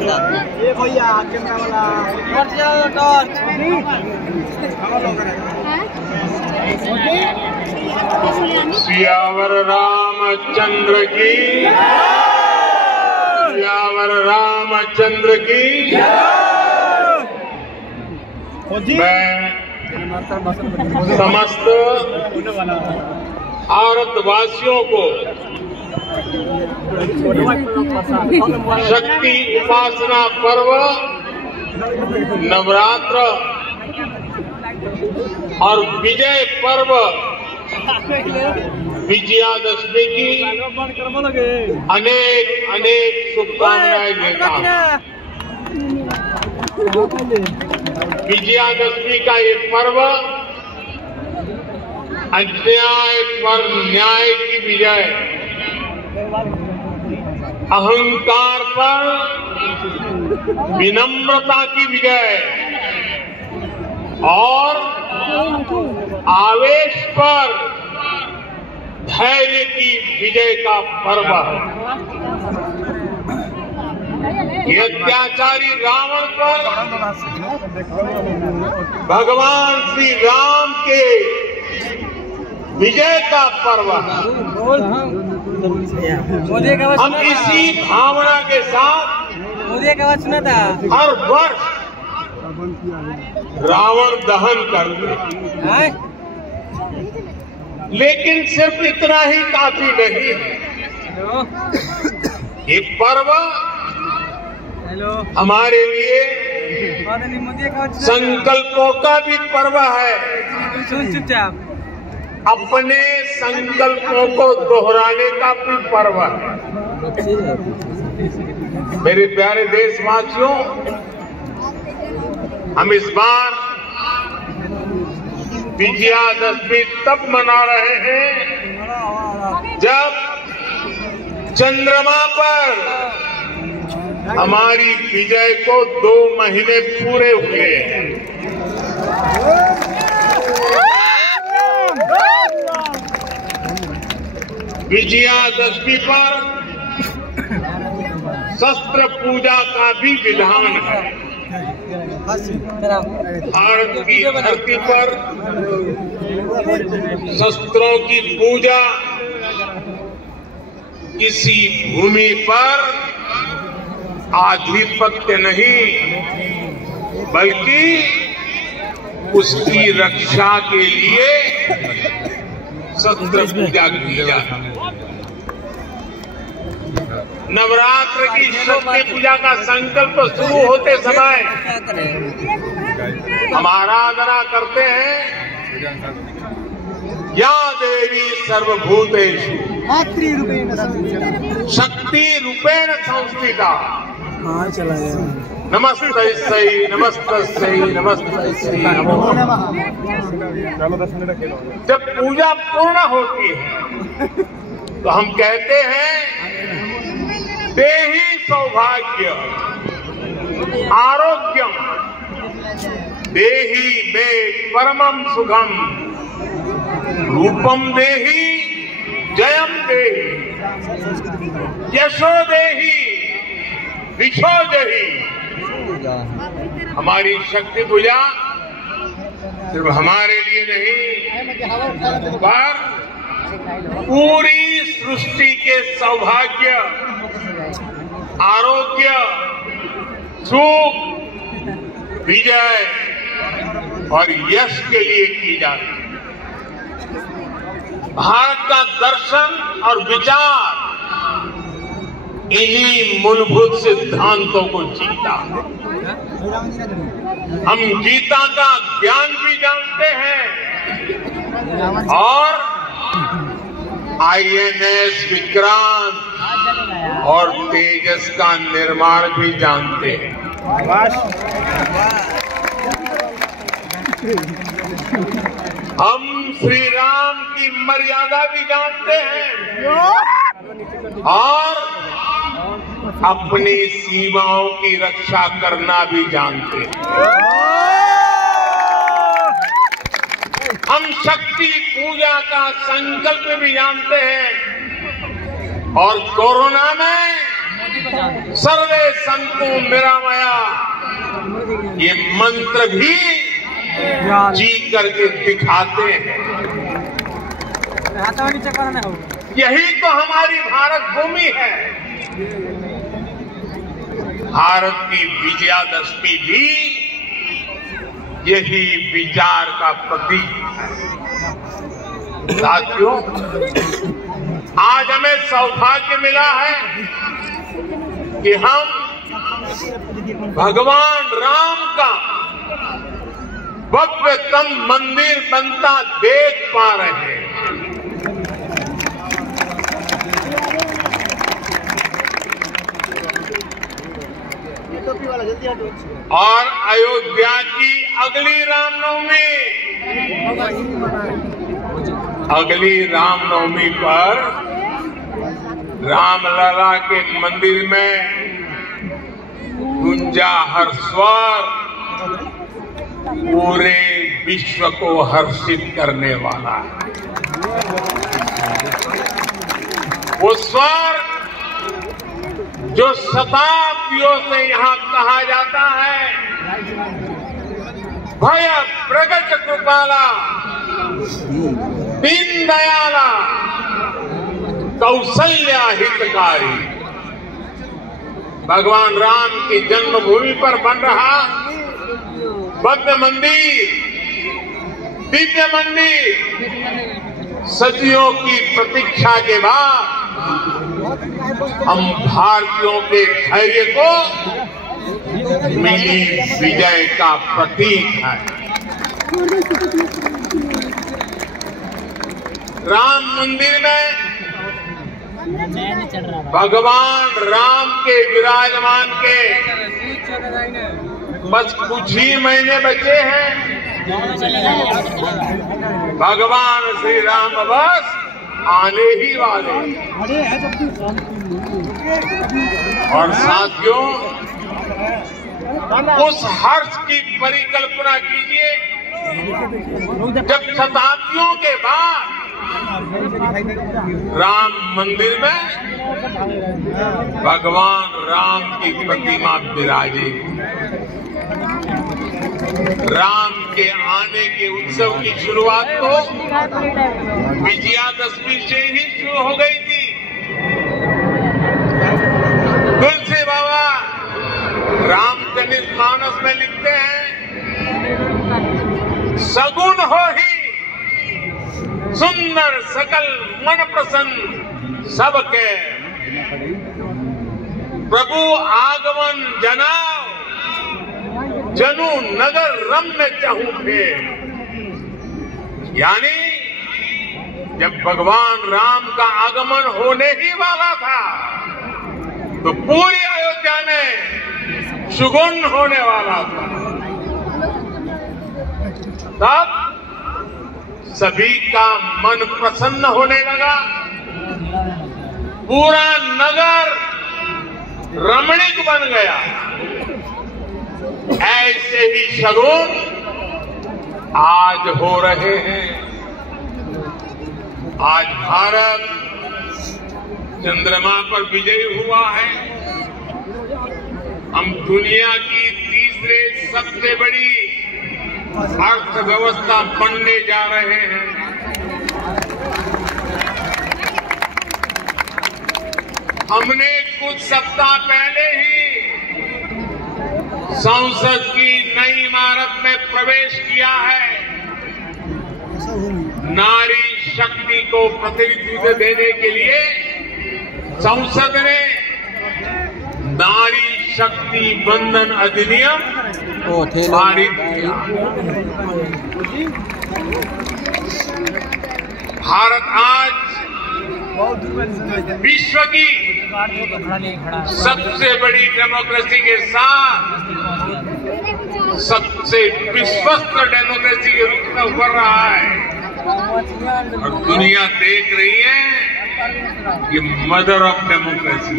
ये भैया कैमरा वाला टॉर्च जाओ टॉर्च। सियावर रामचंद्र की, सियावर रामचंद्र की। मैं समस्त भारतवासियों को शक्ति उपासना पर्व, नवरात्र और विजय पर्व विजयादशमी की अनेक अनेक शुभकामनाएं देता हूं। विजयादशमी का ये पर्व अन्याय पर न्याय की विजय, अहंकार पर विनम्रता की विजय और आवेश पर धैर्य की विजय का पर्व है। ये अत्याचारी रावण पर भगवान श्री राम के विजय का पर्व है। हम इसी भावना के साथ हर वर्ष रावण दहन करते हैं, लेकिन सिर्फ इतना ही काफी नहीं है। ये पर्व हमारे लिए संकल्पों का भी पर्व है। अपने संकल्पों को दोहराने का भी पर्व है। मेरे प्यारे देशवासियों, हम इस बार विजयादशमी तब मना रहे हैं जब चंद्रमा पर हमारी विजय को 2 महीने पूरे हुए हैं। विजयादशमी पर शस्त्र पूजा का भी विधान है। भारत की धरती पर शस्त्रों की पूजा किसी भूमि पर आधिपत्य नहीं, बल्कि उसकी रक्षा के लिए शस्त्र पूजा की जाती है। नवरात्र की शक्ति पूजा का संकल्प शुरू होते समय हम आराधना करते हैं, या देवी सर्वभूतेषु शक्ति रूपेण संस्थिता नमस्तस्यै नमस्तस्यै नमस्तस्यै नमो नमः। जब पूजा पूर्ण होती है तो हम कहते हैं, देहि सौभाग्य आरोग्यम देहि मे परमं सुखम रूपम देहि जयम देहि यशो देहि विशो देहि। हमारी शक्ति पूजा सिर्फ हमारे लिए नहीं, पर पूरी सृष्टि के सौभाग्य, आरोग्य, सुख, विजय और यश के लिए की जाती है। भारत का दर्शन और विचार इन्हीं मूलभूत सिद्धांतों को जीता है। हम गीता का ज्ञान भी जानते हैं और INS विक्रांत और तेजस का निर्माण भी जानते हैं। हम श्री राम की मर्यादा भी जानते हैं और अपनी सीमाओं की रक्षा करना भी जानते हैं। हम शक्ति पूजा का संकल्प भी जानते हैं और कोरोना में सर्वे संतु निरामया, ये मंत्र भी जी करके दिखाते हैं। यही तो हमारी भारत भूमि है। भारत की विजयादशमी भी यही विचार का प्रतीक है। साथियों, आज हमें सौभाग्य मिला है कि हम भगवान राम का भव्यतम मंदिर बनता देख पा रहे हैं। और अयोध्या की अगली रामनवमी पर रामलला के मंदिर में गुंजा हर स्वर पूरे विश्व को हर्षित करने वाला है। वो स्वर जो शताब्दियों से यहाँ कहा जाता है, भय प्रगट कृपाला, दीन दयाला, कौशल्या हितकारी, भगवान राम की जन्मभूमि पर बन रहा भव्य मंदिर, दिव्य मंदिर, सदियों की प्रतीक्षा के बाद हम भारतीयों के धैर्य को मिली विजय का प्रतीक है। राम मंदिर में भगवान राम के विराजमान के बस कुछ ही महीने बचे हैं। भगवान श्री राम बस आने ही वाले। और साथियों, उस हर्ष की परिकल्पना कीजिए जब शताब्दियों के बाद राम मंदिर में भगवान राम की प्रतिमा विराजेगी। राम के आने के उत्सव की शुरुआत तो विजयादशमी से ही शुरू हो गई थी। तुलसी बाबा रामचरित मानस में लिखते हैं, सगुन हो ही सुंदर सकल मन प्रसन्न सबके, प्रभु आगमन जनाओ जनु नगर रम्य चाहूं थे। यानी जब भगवान राम का आगमन होने ही वाला था तो पूरी अयोध्या में सुगुन होने वाला था। तब सभी का मन प्रसन्न होने लगा, पूरा नगर रमणीक बन गया। ऐसे ही शगुन आज हो रहे हैं। आज भारत चंद्रमा पर विजयी हुआ है। हम दुनिया की तीसरे सबसे बड़ी अर्थव्यवस्था बनने जा रहे हैं। हमने कुछ सप्ताह पहले ही संसद की नई इमारत में प्रवेश किया है। नारी शक्ति को प्रतिनिधित्व देने के लिए संसद ने नारी शक्ति बंधन अधिनियम पारित किया। भारत आज विश्व की सबसे बड़ी डेमोक्रेसी के साथ सबसे विश्वस्त डेमोक्रेसी के रूप में उभर रहा है। और दुनिया देख रही है ये मदर ऑफ डेमोक्रेसी।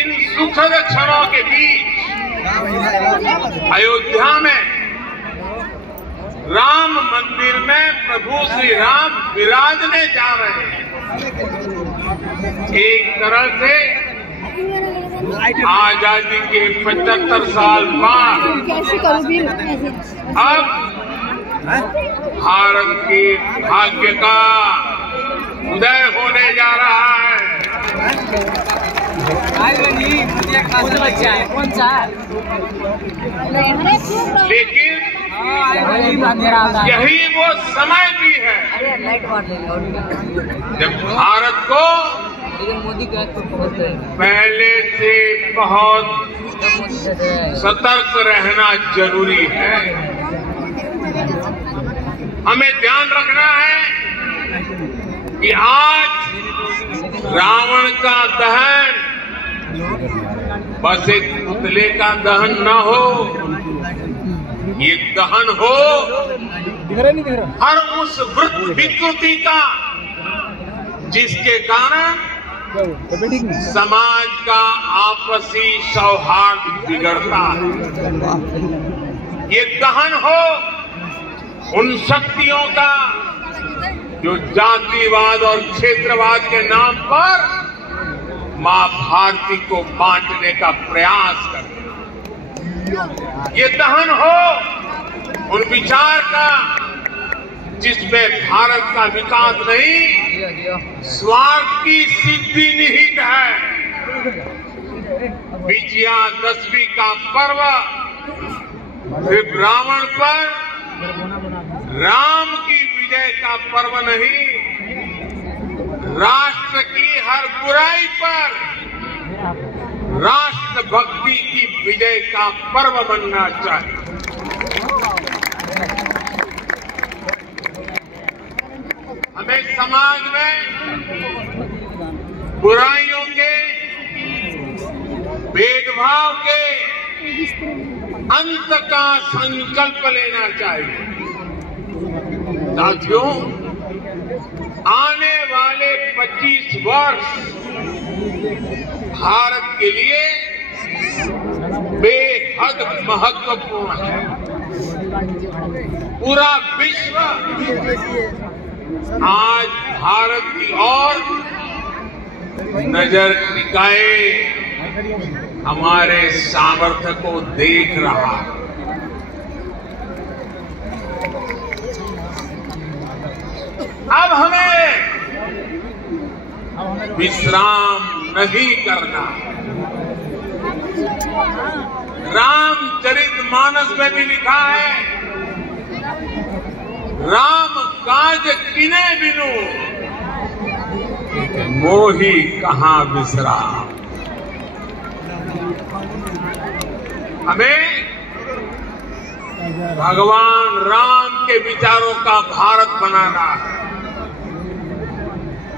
इन सुखद क्षणों के बीच अयोध्या में राम मंदिर में प्रभु श्री राम विराजने जा रहे हैं। एक तरह से आजादी के 75 साल बाद अब भारत के भाग्य का उदय होने जा रहा है। लेकिन यही वो समय भी है जब भारत को पहले से बहुत सतर्क रहना जरूरी है। हमें ध्यान रखना है कि आज रावण का दहन बस एक पुतले का दहन न हो, ये दहन हो हर उस विकृति का जिसके कारण समाज का आपसी सौहार्द बिगड़ता है। ये दहन हो उन शक्तियों का जो जातिवाद और क्षेत्रवाद के नाम पर मां भारती को बांटने का प्रयास करते। ये दहन हो उन विचार का जिसमें भारत का विकास नहीं स्वार्थ की सिद्धि निहित है। विजयादशमी का पर्व सिर्फ रावण पर राम की विजय का पर्व नहीं, राष्ट्र की हर बुराई पर राष्ट्र भक्ति की विजय का पर्व बनना चाहिए। हमें समाज में बुराइयों के, भेदभाव के अंत का संकल्प लेना चाहिए। साथियों, आने वाले 25 वर्ष भारत के लिए बेहद महत्वपूर्ण है। पूरा विश्व आज भारत की ओर नजर टिकाए हमारे सामर्थ्य को देख रहा है। अब हमें विश्राम नहीं करना। रामचरितमानस में भी लिखा है, राम काज किने बिनु मोही कहाँ विश्राम। हमें भगवान राम के विचारों का भारत बनाना है।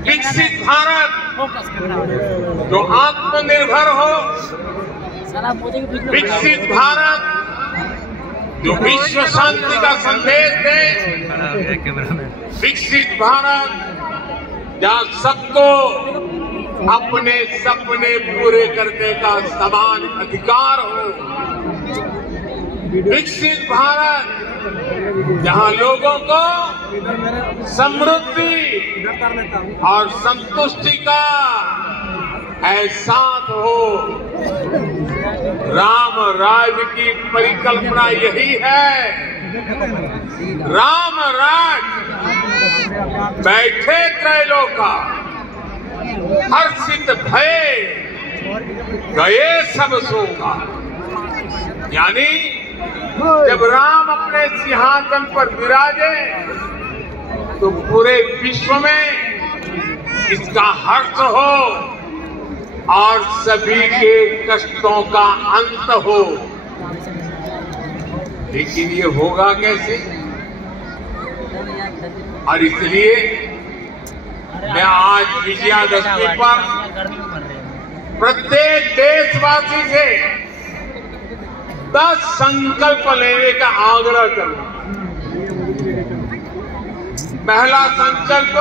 विकसित भारत जो आत्मनिर्भर हो, विकसित भारत जो विश्व शांति का संदेश दे, विकसित भारत जहाँ सबको अपने सपने पूरे करने का समान अधिकार हो, विकसित भारत जहाँ लोगों को समृद्धि और संतुष्टि का एहसास हो। राम राज्य की परिकल्पना यही है। राम राज्य बैठे त्रैलोका, हर्षित भये गए सब सोका। यानी जब राम अपने सिंहासन पर विराजे तो पूरे विश्व में इसका हर्ष हो और सभी के कष्टों का अंत हो। लेकिन ये होगा कैसे? और इसलिए मैं आज विजयादशमी पर प्रत्येक देशवासी से 10 संकल्प लेने का आग्रह करूं। पहला संकल्प,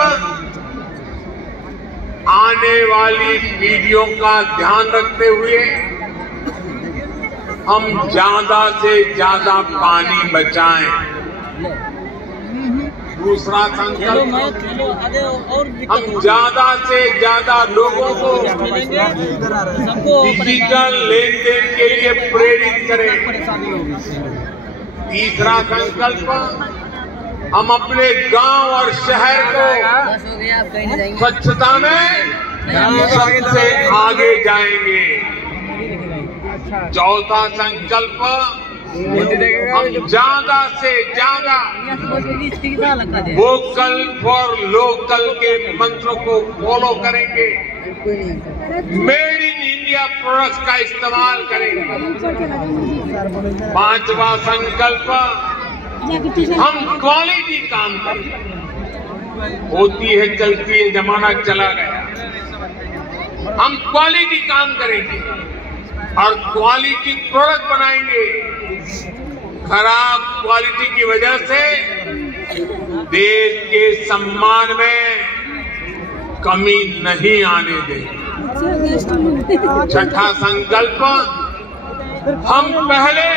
आने वाली पीढ़ियों का ध्यान रखते हुए हम ज्यादा से ज्यादा पानी बचाएं। दूसरा संकल्प, हम ज्यादा से ज्यादा लोगों को डिजिटल लेन देन के लिए प्रेरित करें। तीसरा संकल्प, हम अपने गांव और शहर को स्वच्छता में सबसे आगे जाएंगे। चौथा संकल्प, हम ज्यादा से ज्यादा वोकल फॉर लोकल के मंत्र को फॉलो करेंगे। मेड इन इंडिया प्रोडक्ट्स का इस्तेमाल करेंगे। पांचवा संकल्प, हम क्वालिटी काम करें। होती है चलती है, जमाना चला गया। हम क्वालिटी काम करेंगे और क्वालिटी प्रोडक्ट बनाएंगे। खराब क्वालिटी की वजह से देश के सम्मान में कमी नहीं आने देंगे। छठा संकल्प, हम पहले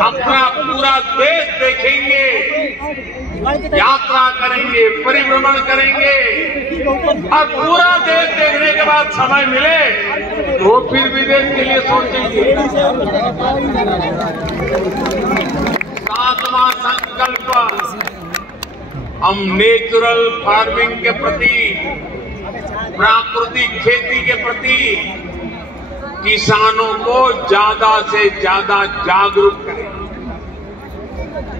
अपना पूरा देश देखेंगे, यात्रा करेंगे, परिभ्रमण करेंगे और पूरा देश देखने के बाद समय मिले तो फिर विदेश के लिए सोचेंगे। सातवां संकल्प, हम नेचुरल फार्मिंग के प्रति, प्राकृतिक खेती के प्रति किसानों को ज्यादा से ज्यादा जागरूक करें।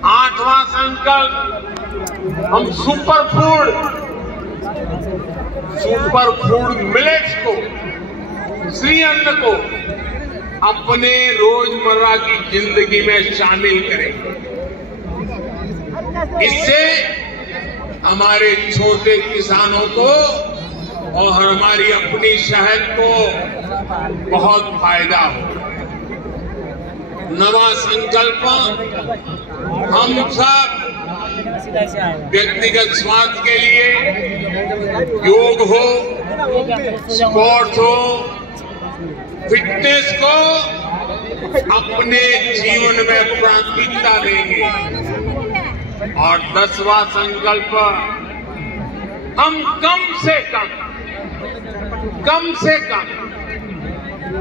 आठवां संकल्प, हम सुपर फूड मिलेट्स को, श्री अन्न को अपने रोजमर्रा की जिंदगी में शामिल करें। इससे हमारे छोटे किसानों को और हमारी अपनी शहर को बहुत फायदा हो। नवा संकल्प, हम सब व्यक्तिगत स्वास्थ्य के लिए योग हो, स्पोर्ट्स हो, फिटनेस को अपने जीवन में प्राथमिकता देंगे। और 10वां संकल्प, हम कम से कम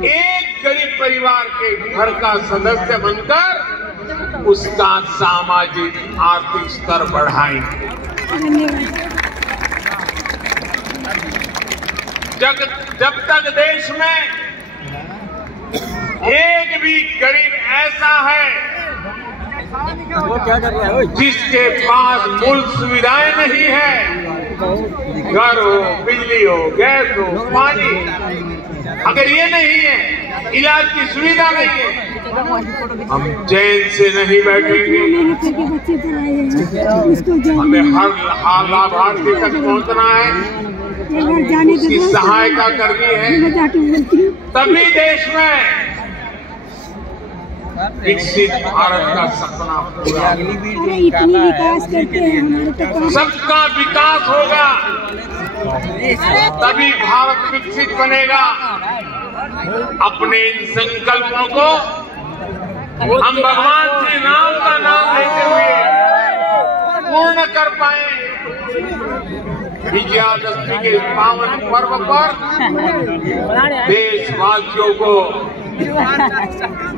एक गरीब परिवार के घर का सदस्य बनकर उसका सामाजिक आर्थिक स्तर बढ़ाएंगे। जब तक देश में एक भी गरीब ऐसा है जिसके पास मूल सुविधाएं नहीं है, घर हो, बिजली हो, गैस हो, पानी, अगर ये नहीं है, इलाज की सुविधा नहीं है, हम चैन से नहीं बैठेंगे। हमें हर लाभार्थी तक पहुंचना है, उसकी सहायता करनी है, तभी देश में विकसित भारत का सपना पूरा सबका विकास होगा, तभी भारत विकसित बनेगा। अपने इन संकल्पों को हम भगवान श्री राम का नाम लेते हुए पूर्ण कर पाए। विजयादशमी के पावन पर्व पर देशवासियों को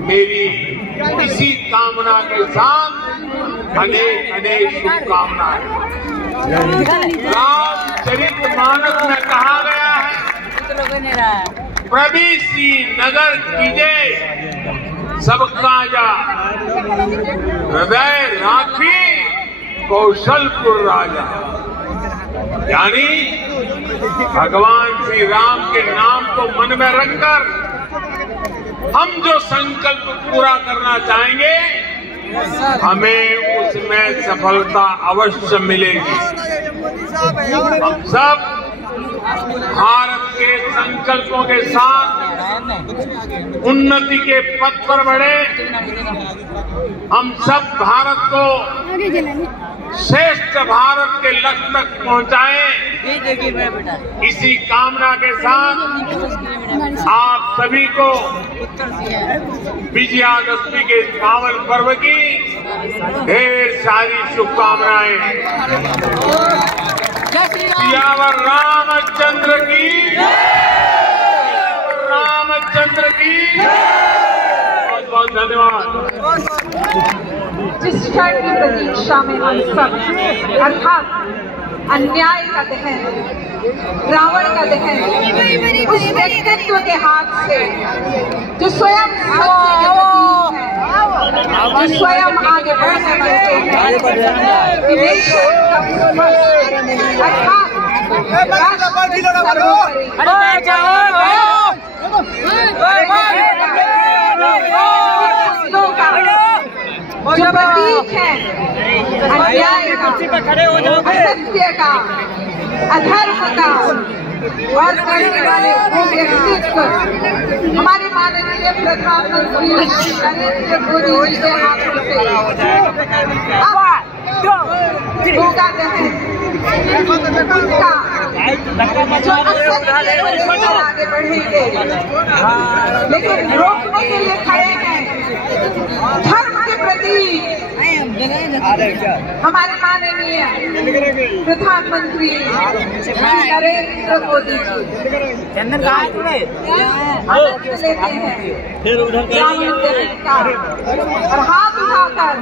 मेरी इसी कामना के साथ अनेक अनेक शुभकामनाएं। रामचरितमानस में कहा गया है, प्रविसी नगर कीजे सबका जा, हृदय राखी कौशलपुर राजा। यानी भगवान श्री राम के नाम को मन में रखकर हम जो संकल्प पूरा करना चाहेंगे, हमें उसमें सफलता अवश्य मिलेगी। हम सब भारत के संकल्पों के साथ उन्नति के पथ पर बढ़े। हम सब भारत को श्रेष्ठ भारत के लक्ष्य तक पहुंचाएं। इसी कामना के साथ आप सभी को विजयादशमी के पावन पर्व की ढेर सारी शुभकामनाएं। सियावर रामचंद्र की, रामचंद्र की। बहुत बहुत धन्यवाद। जिस क्षण की प्रतीक्षा में हम सब अर्थात अन्याय का दहन, रावण का दहन, उस व्यक्तित्व के हाथ से जो स्वयं सत्य के प्रतीक है, जो स्वयं आगे बढ़ने वाले हैं, अर्थात जो प्रतीक है अन्याय का, असत्य का, अधर्म का और करने वाले वो व्यक्तित्व हमारे माननीय प्रधानमंत्री नरेंद्र मोदी जी के हाथों से होगा दहन, उनका जो असत्य आगे बढ़ेंगे, लेकिन रोकने के लिए खड़े हैं धर्म के प्रति हमारे माननीय प्रधानमंत्री नरेंद्र मोदी जी लेते हैं और हाथ उठाकर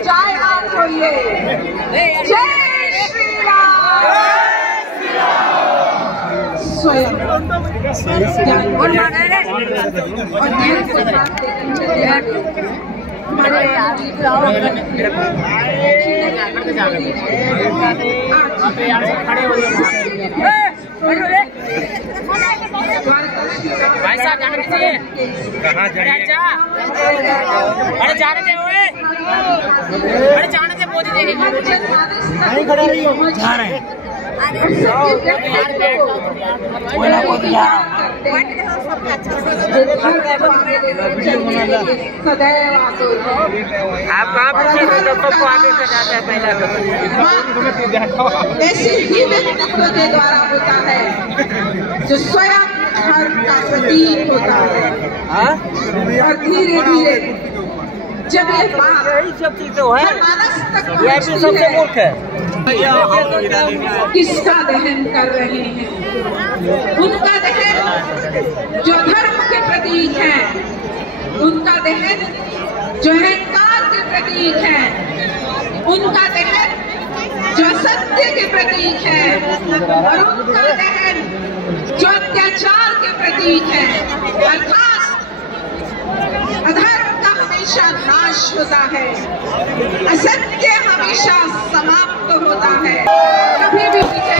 जय राम बोलिए, जय श्री राम। स्वयं और भाई साहब जाने दीजिए। कहाँ जाएंगे? अरे जाने दे हुए, अरे जाने दे मोदी देखेंगे। नहीं खड़े रहिए, जा रहे हैं। आप कहाँ पर आगे से जाते हैं पहले ऐसे ही व्यक्तित्व के द्वारा होता है जो स्वयं धर्म का प्रतीक होता है। और धीरे धीरे जब ये बात मानस तक पहुंचती है, किसका दहन कर रहे हैं? उनका दहन जो धर्म के प्रतीक हैं, उनका दहन जो अहंकार के प्रतीक हैं, उनका दहन जो सत्य के प्रतीक है, और उनका दहन जो अत्याचार के प्रतीक है। अर्थात अधर्म का हमेशा नाश होता है, असत्य हमेशा समाप्त होता है, कभी भी विजय